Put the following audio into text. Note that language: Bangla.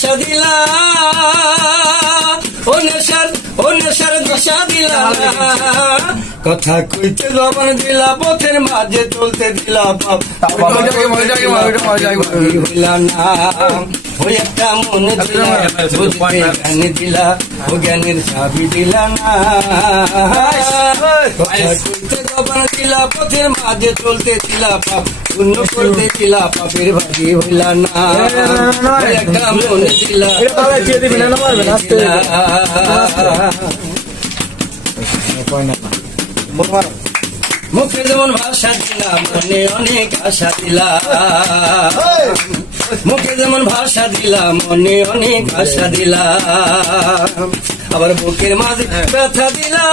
ভাষা দিলা, ও নেশার ভাষা দিলা, কথা কইতে জবান দিলা, পথের মাঝে চলতে দিলা, হইলা না। ওই একটা মনে দিলা, জ্ঞান দিলা, ও জ্ঞানের চাবি দিলা না। কথা কইতে জবান দিলা, পথের মাঝে চলতে দিলা, পাপ শূন্য করতে দিলা, পাপের ভাগি হইলা না। ওই একটা মনে দিলা, মুখে যেমন ভাষা দিলা, মনে অনেক আশা দিলা, মুখে যেমন ভাষা দিলা, মনে অনেক আশা দিলা, আবার বুকের মাঝে ব্যথা দিলা।